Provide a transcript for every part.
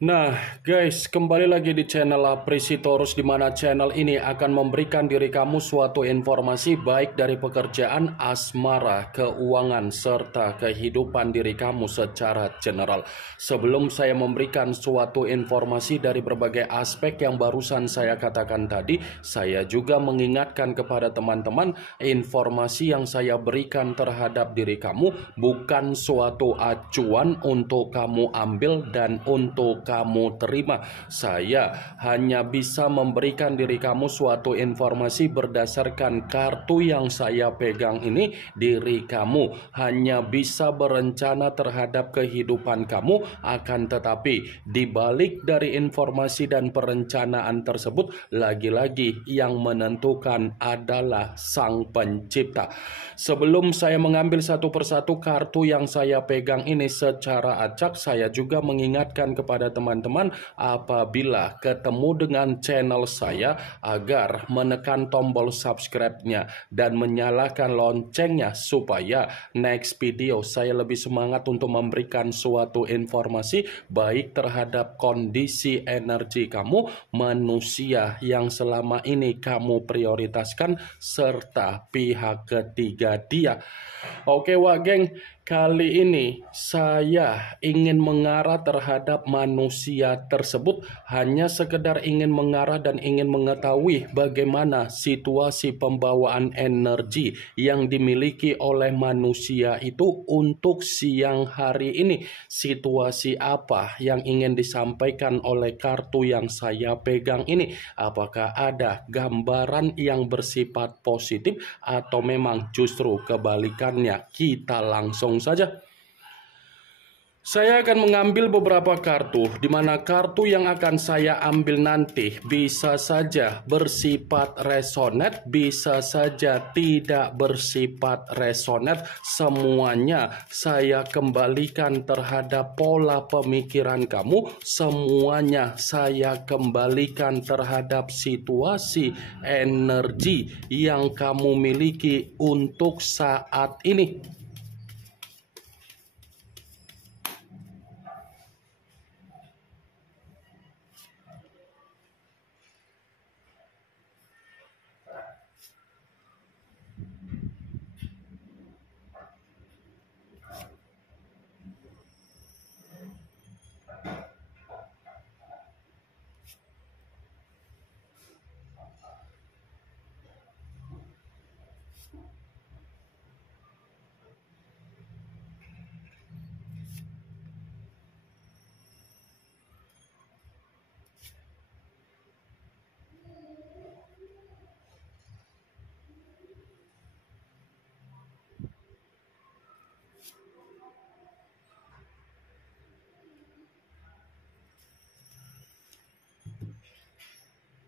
Nah, guys, kembali lagi di channel Apresitorus, di mana channel ini akan memberikan diri kamu suatu informasi baik dari pekerjaan, asmara, keuangan, serta kehidupan diri kamu secara general. Sebelum saya memberikan suatu informasi dari berbagai aspek yang barusan saya katakan tadi, saya juga mengingatkan kepada teman-teman, informasi yang saya berikan terhadap diri kamu bukan suatu acuan untuk kamu ambil dan untuk kamu terima. Saya hanya bisa memberikan diri kamu suatu informasi berdasarkan kartu yang saya pegang ini. Diri kamu hanya bisa berencana terhadap kehidupan kamu, akan tetapi di balik dari informasi dan perencanaan tersebut, lagi-lagi yang menentukan adalah Sang Pencipta. Sebelum saya mengambil satu persatu kartu yang saya pegang ini secara acak, saya juga mengingatkan kepada teman-teman apabila ketemu dengan channel saya agar menekan tombol subscribe-nya dan menyalakan loncengnya supaya next video saya lebih semangat untuk memberikan suatu informasi baik terhadap kondisi energi kamu, manusia yang selama ini kamu prioritaskan, serta pihak ketiga dia. Oke wak geng, kali ini saya ingin mengarah terhadap manusia tersebut, hanya sekedar ingin mengarah dan ingin mengetahui bagaimana situasi pembawaan energi yang dimiliki oleh manusia itu untuk siang hari ini. Situasi apa yang ingin disampaikan oleh kartu yang saya pegang ini? Apakah ada gambaran yang bersifat positif atau memang justru kebalikannya? Kita langsung saja. Saya akan mengambil beberapa kartu, di mana kartu yang akan saya ambil nanti bisa saja bersifat resonate, bisa saja tidak bersifat resonate. Semuanya saya kembalikan terhadap pola pemikiran kamu, semuanya saya kembalikan terhadap situasi energi yang kamu miliki untuk saat ini.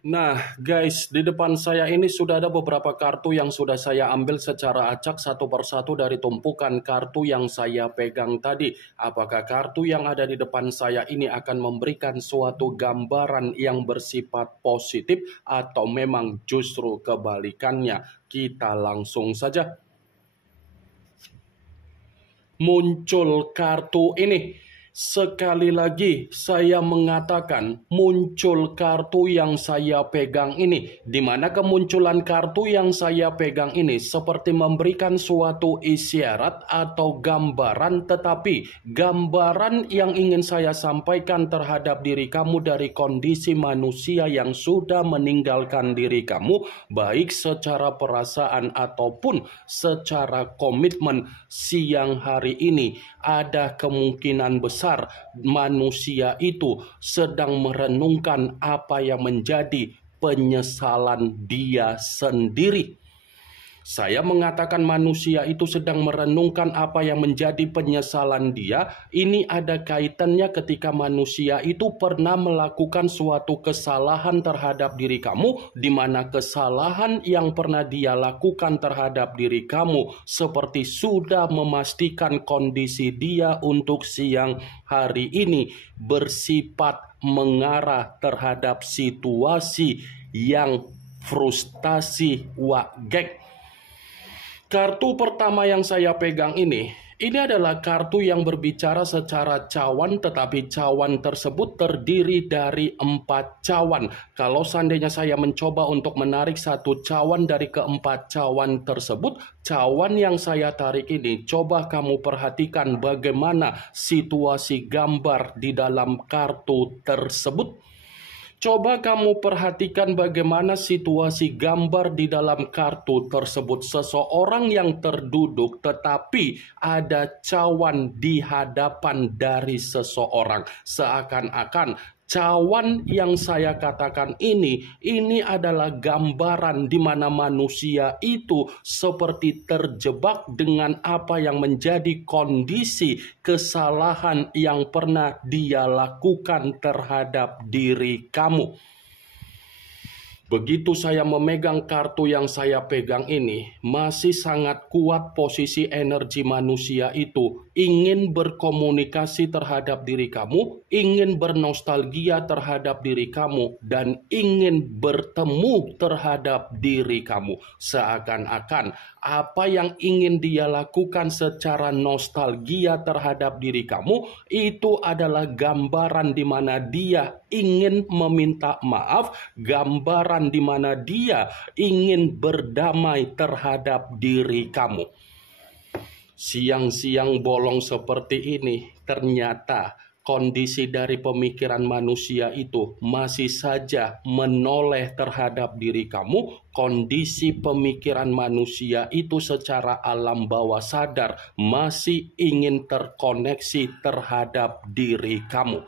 Nah guys, di depan saya ini sudah ada beberapa kartu yang sudah saya ambil secara acak satu persatu dari tumpukan kartu yang saya pegang tadi. Apakah kartu yang ada di depan saya ini akan memberikan suatu gambaran yang bersifat positif atau memang justru kebalikannya? Kita langsung saja. Muncul kartu ini. Sekali lagi saya mengatakan muncul kartu yang saya pegang ini, di mana kemunculan kartu yang saya pegang ini seperti memberikan suatu isyarat atau gambaran, tetapi gambaran yang ingin saya sampaikan terhadap diri kamu dari kondisi manusia yang sudah meninggalkan diri kamu, baik secara perasaan ataupun secara komitmen. Siang hari ini ada kemungkinan besar manusia itu sedang merenungkan apa yang menjadi penyesalan dia sendiri. Saya mengatakan manusia itu sedang merenungkan apa yang menjadi penyesalan dia. Ini ada kaitannya ketika manusia itu pernah melakukan suatu kesalahan terhadap diri kamu, di mana kesalahan yang pernah dia lakukan terhadap diri kamu seperti sudah memastikan kondisi dia untuk siang hari ini bersifat mengarah terhadap situasi yang frustasi wagek. Kartu pertama yang saya pegang ini Ini adalah kartu yang berbicara secara cawan, tetapi cawan tersebut terdiri dari 4 cawan. Kalau seandainya saya mencoba untuk menarik satu cawan dari keempat cawan tersebut, cawan yang saya tarik ini, coba kamu perhatikan bagaimana situasi gambar di dalam kartu tersebut. Coba kamu perhatikan bagaimana situasi gambar di dalam kartu tersebut. Seseorang yang terduduk tetapi ada cawan di hadapan dari seseorang. Seakan-akan cawan yang saya katakan ini adalah gambaran di mana manusia itu seperti terjebak dengan apa yang menjadi kondisi kesalahan yang pernah dia lakukan terhadap diri kamu. Begitu saya memegang kartu yang saya pegang ini, masih sangat kuat posisi energi manusia itu ingin berkomunikasi terhadap diri kamu, ingin bernostalgia terhadap diri kamu, dan ingin bertemu terhadap diri kamu. Seakan-akan apa yang ingin dia lakukan secara nostalgia terhadap diri kamu, itu adalah gambaran di mana dia ingin meminta maaf, gambaran di mana dia ingin berdamai terhadap diri kamu. Siang-siang bolong seperti ini, ternyata kondisi dari pemikiran manusia itu masih saja menoleh terhadap diri kamu. Kondisi pemikiran manusia itu secara alam bawah sadar masih ingin terkoneksi terhadap diri kamu.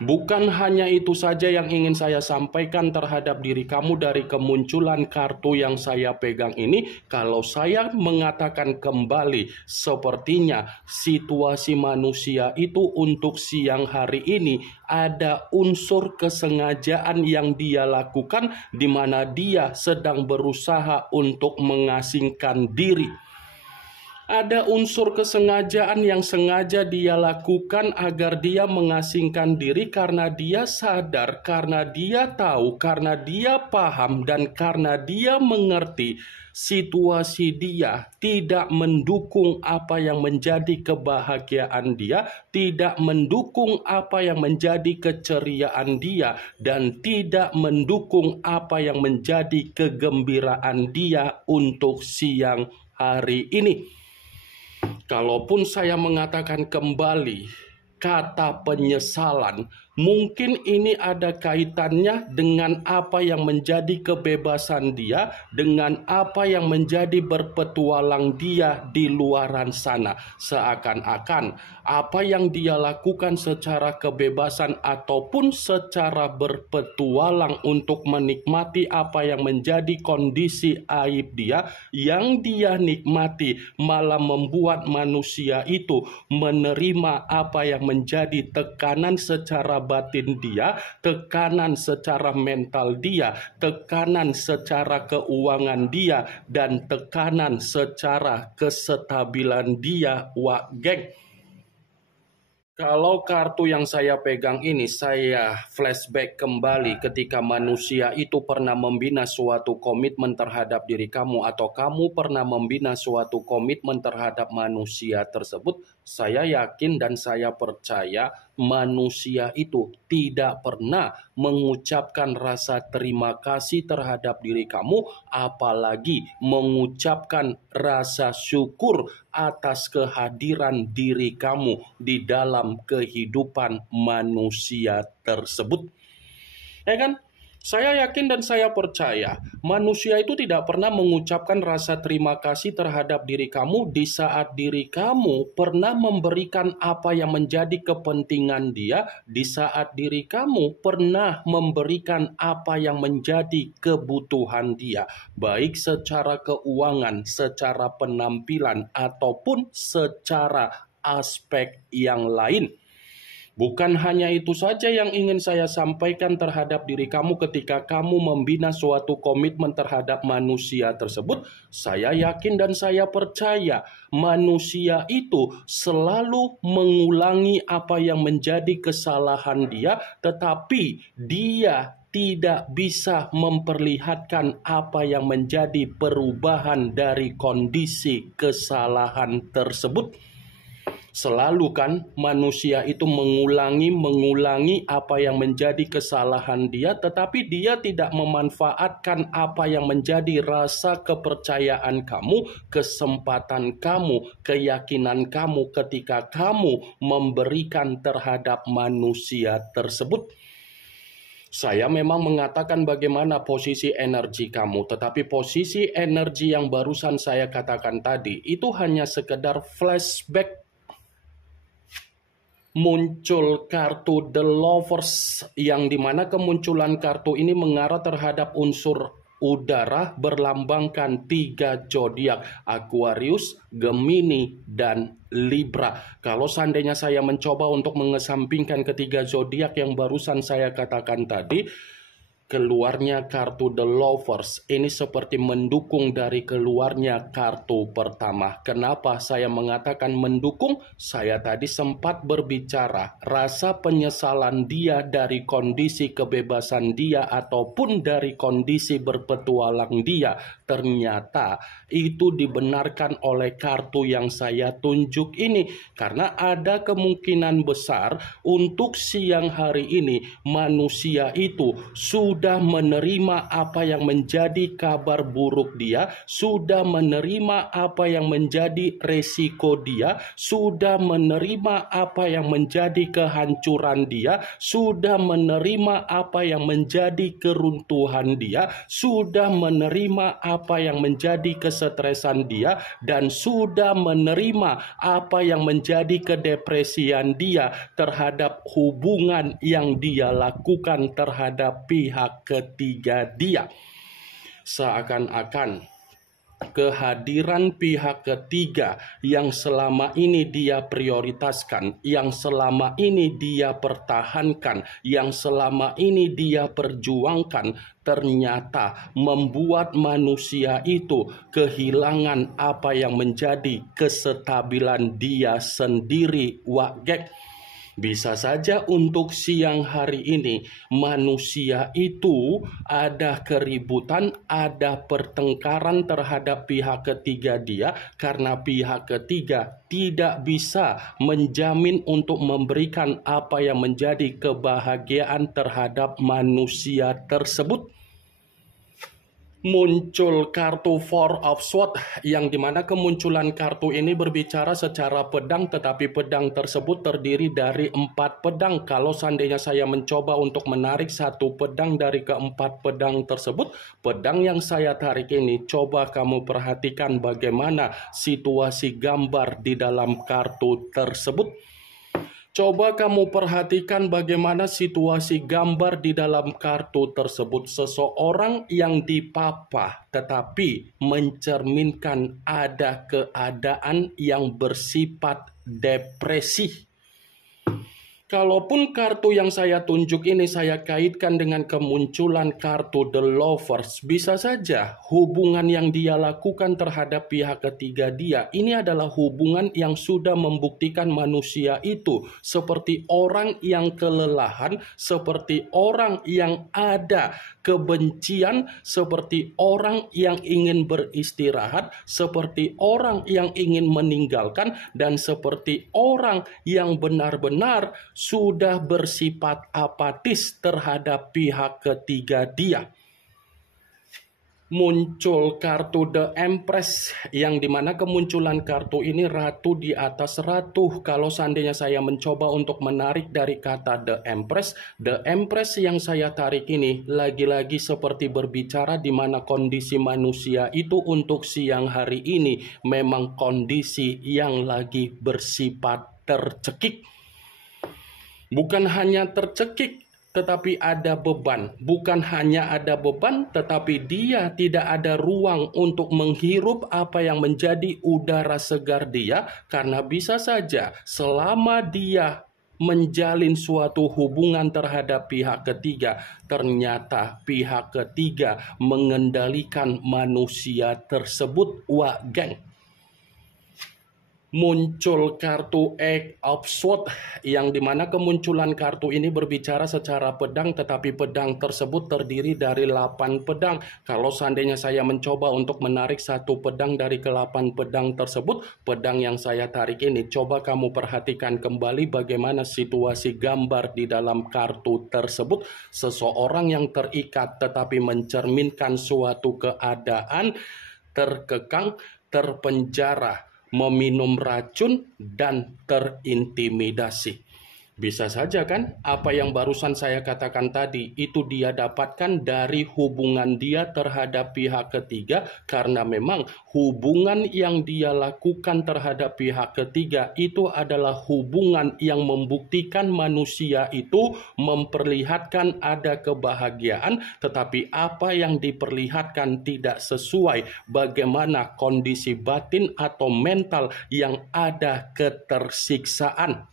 Bukan hanya itu saja yang ingin saya sampaikan terhadap diri kamu dari kemunculan kartu yang saya pegang ini. Kalau saya mengatakan kembali, sepertinya situasi manusia itu untuk siang hari ini ada unsur kesengajaan yang dia lakukan, di mana dia sedang berusaha untuk mengasingkan diri. Ada unsur kesengajaan yang sengaja dia lakukan agar dia mengasingkan diri karena dia sadar, karena dia tahu, karena dia paham, dan karena dia mengerti situasi dia tidak mendukung apa yang menjadi kebahagiaan dia, tidak mendukung apa yang menjadi keceriaan dia, dan tidak mendukung apa yang menjadi kegembiraan dia untuk siang hari ini. Kalaupun saya mengatakan kembali kata penyesalan, mungkin ini ada kaitannya dengan apa yang menjadi kebebasan dia, dengan apa yang menjadi berpetualang dia di luaran sana. Seakan-akan apa yang dia lakukan secara kebebasan ataupun secara berpetualang untuk menikmati apa yang menjadi kondisi aib dia, yang dia nikmati malah membuat manusia itu menerima apa yang menjadi tekanan secara batin dia, tekanan secara mental dia, tekanan secara keuangan dia, dan tekanan secara kestabilan dia, geng. Kalau kartu yang saya pegang ini, saya flashback kembali ketika manusia itu pernah membina suatu komitmen terhadap diri kamu, atau kamu pernah membina suatu komitmen terhadap manusia tersebut. Saya yakin dan saya percaya manusia itu tidak pernah mengucapkan rasa terima kasih terhadap diri kamu, apalagi mengucapkan rasa syukur atas kehadiran diri kamu di dalam kehidupan manusia tersebut. Ya kan? Saya yakin dan saya percaya manusia itu tidak pernah mengucapkan rasa terima kasih terhadap diri kamu di saat diri kamu pernah memberikan apa yang menjadi kepentingan dia, di saat diri kamu pernah memberikan apa yang menjadi kebutuhan dia, baik secara keuangan, secara penampilan, ataupun secara aspek yang lain. Bukan hanya itu saja yang ingin saya sampaikan terhadap diri kamu ketika kamu membina suatu komitmen terhadap manusia tersebut. Saya yakin dan saya percaya manusia itu selalu mengulangi apa yang menjadi kesalahan dia, tetapi dia tidak bisa memperlihatkan apa yang menjadi perubahan dari kondisi kesalahan tersebut. Selalu kan manusia itu mengulangi apa yang menjadi kesalahan dia, tetapi dia tidak memanfaatkan apa yang menjadi rasa kepercayaan kamu, kesempatan kamu, keyakinan kamu ketika kamu memberikan terhadap manusia tersebut. Saya memang mengatakan bagaimana posisi energi kamu, tetapi posisi energi yang barusan saya katakan tadi itu hanya sekedar flashback. Muncul kartu The Lovers, yang dimana kemunculan kartu ini mengarah terhadap unsur udara berlambangkan 3 zodiak, Aquarius, Gemini, dan Libra. Kalau seandainya saya mencoba untuk mengesampingkan ketiga zodiak yang barusan saya katakan tadi, keluarnya kartu The Lovers ini seperti mendukung dari keluarnya kartu pertama. Kenapa saya mengatakan mendukung? Saya tadi sempat berbicara rasa penyesalan dia dari kondisi kebebasan dia ataupun dari kondisi berpetualang dia. Ternyata itu dibenarkan oleh kartu yang saya tunjuk ini. Karena ada kemungkinan besar untuk siang hari ini manusia itu sudah menerima apa yang menjadi kabar buruk dia, sudah menerima apa yang menjadi resiko dia, sudah menerima apa yang menjadi kehancuran dia, sudah menerima apa yang menjadi keruntuhan dia, sudah menerima apa yang menjadi kesetresan dia, dan sudah menerima apa yang menjadi kedepresian dia terhadap hubungan yang dia lakukan terhadap pihak ketiga dia. Seakan-akan kehadiran pihak ketiga yang selama ini dia prioritaskan, yang selama ini dia pertahankan, yang selama ini dia perjuangkan, ternyata membuat manusia itu kehilangan apa yang menjadi kestabilan dia sendiri. Wagek. Bisa saja untuk siang hari ini manusia itu ada keributan, ada pertengkaran terhadap pihak ketiga dia karena pihak ketiga tidak bisa menjamin untuk memberikan apa yang menjadi kebahagiaan terhadap manusia tersebut. Muncul kartu Four of Swords, yang dimana kemunculan kartu ini berbicara secara pedang, tetapi pedang tersebut terdiri dari 4 pedang. Kalau seandainya saya mencoba untuk menarik satu pedang dari keempat pedang tersebut, pedang yang saya tarik ini, coba kamu perhatikan bagaimana situasi gambar di dalam kartu tersebut. Coba kamu perhatikan bagaimana situasi gambar di dalam kartu tersebut. Seseorang yang dipapah tetapi mencerminkan ada keadaan yang bersifat depresi. Kalaupun kartu yang saya tunjuk ini saya kaitkan dengan kemunculan kartu The Lovers, bisa saja hubungan yang dia lakukan terhadap pihak ketiga dia ini adalah hubungan yang sudah membuktikan manusia itu seperti orang yang kelelahan, seperti orang yang ada kebencian, seperti orang yang ingin beristirahat, seperti orang yang ingin meninggalkan, dan seperti orang yang benar-benar sudah bersifat apatis terhadap pihak ketiga dia. Muncul kartu The Empress, yang dimana kemunculan kartu ini ratu di atas ratu. Kalau seandainya saya mencoba untuk menarik dari kata The Empress yang saya tarik ini lagi-lagi seperti berbicara di mana kondisi manusia itu untuk siang hari ini memang kondisi yang lagi bersifat tercekik. Bukan hanya tercekik, tetapi ada beban. Bukan hanya ada beban, tetapi dia tidak ada ruang untuk menghirup apa yang menjadi udara segar dia. Karena bisa saja selama dia menjalin suatu hubungan terhadap pihak ketiga, ternyata pihak ketiga mengendalikan manusia tersebut. Wah, geng. muncul kartu Eight of Swords, yang dimana kemunculan kartu ini berbicara secara pedang, tetapi pedang tersebut terdiri dari 8 pedang. Kalau seandainya saya mencoba untuk menarik satu pedang dari ke-8 pedang tersebut, pedang yang saya tarik ini, coba kamu perhatikan kembali bagaimana situasi gambar di dalam kartu tersebut. Seseorang yang terikat tetapi mencerminkan suatu keadaan terkekang, terpenjara, meminum racun, dan terintimidasi. Bisa saja kan apa yang barusan saya katakan tadi itu dia dapatkan dari hubungan dia terhadap pihak ketiga, karena memang hubungan yang dia lakukan terhadap pihak ketiga itu adalah hubungan yang membuktikan manusia itu memperlihatkan ada kebahagiaan, tetapi apa yang diperlihatkan tidak sesuai bagaimana kondisi batin atau mental yang ada ketersiksaan.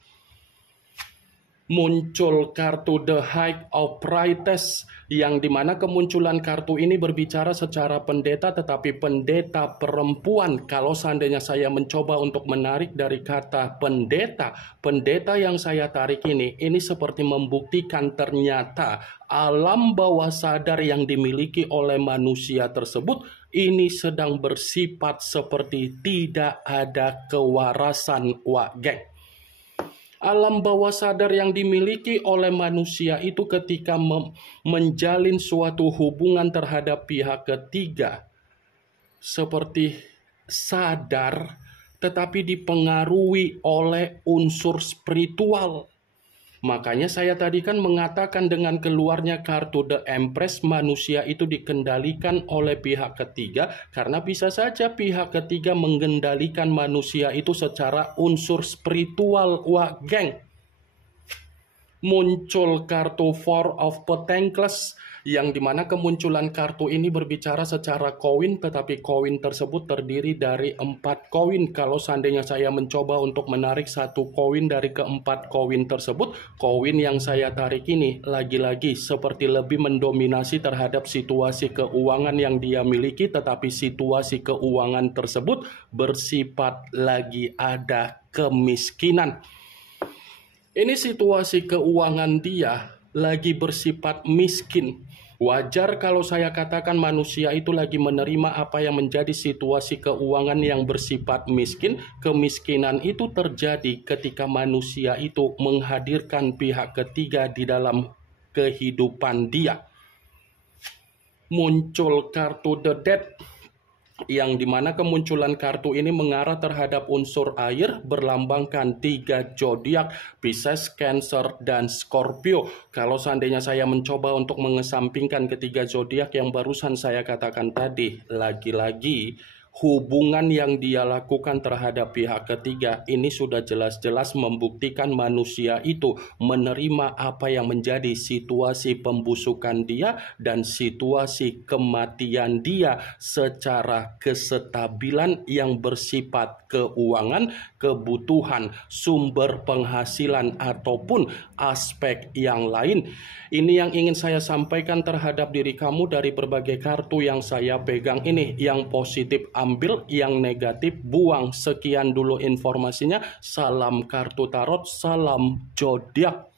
Muncul kartu The High of Priestess, yang dimana kemunculan kartu ini berbicara secara pendeta, tetapi pendeta perempuan. Kalau seandainya saya mencoba untuk menarik dari kata pendeta, pendeta yang saya tarik ini seperti membuktikan ternyata alam bawah sadar yang dimiliki oleh manusia tersebut ini sedang bersifat seperti tidak ada kewarasan, geng. Alam bawah sadar yang dimiliki oleh manusia itu ketika menjalin suatu hubungan terhadap pihak ketiga seperti sadar tetapi dipengaruhi oleh unsur spiritual. Makanya saya tadi kan mengatakan dengan keluarnya kartu The Empress, manusia itu dikendalikan oleh pihak ketiga, karena bisa saja pihak ketiga mengendalikan manusia itu secara unsur spiritual, geng. Muncul kartu Four of Pentacles, yang dimana kemunculan kartu ini berbicara secara koin, tetapi koin tersebut terdiri dari 4 koin. Kalau seandainya saya mencoba untuk menarik satu koin dari ke-4 koin tersebut, koin yang saya tarik ini lagi-lagi seperti lebih mendominasi terhadap situasi keuangan yang dia miliki, tetapi situasi keuangan tersebut bersifat lagi ada kemiskinan. Ini situasi keuangan dia lagi bersifat miskin. Wajar kalau saya katakan manusia itu lagi menerima apa yang menjadi situasi keuangan yang bersifat miskin. Kemiskinan itu terjadi ketika manusia itu menghadirkan pihak ketiga di dalam kehidupan dia. Muncul kartu The Death, yang dimana kemunculan kartu ini mengarah terhadap unsur air, berlambangkan 3 zodiak, Pisces, Cancer, dan Scorpio. Kalau seandainya saya mencoba untuk mengesampingkan ketiga zodiak yang barusan saya katakan tadi, lagi-lagi hubungan yang dia lakukan terhadap pihak ketiga ini sudah jelas-jelas membuktikan manusia itu menerima apa yang menjadi situasi pembusukan dia dan situasi kematian dia secara kestabilan yang bersifat keuangan, kebutuhan, sumber penghasilan, ataupun aspek yang lain. Ini yang ingin saya sampaikan terhadap diri kamu dari berbagai kartu yang saya pegang ini. Yang positif ambil, yang negatif buang. Sekian dulu informasinya. Salam kartu tarot, salam zodiak.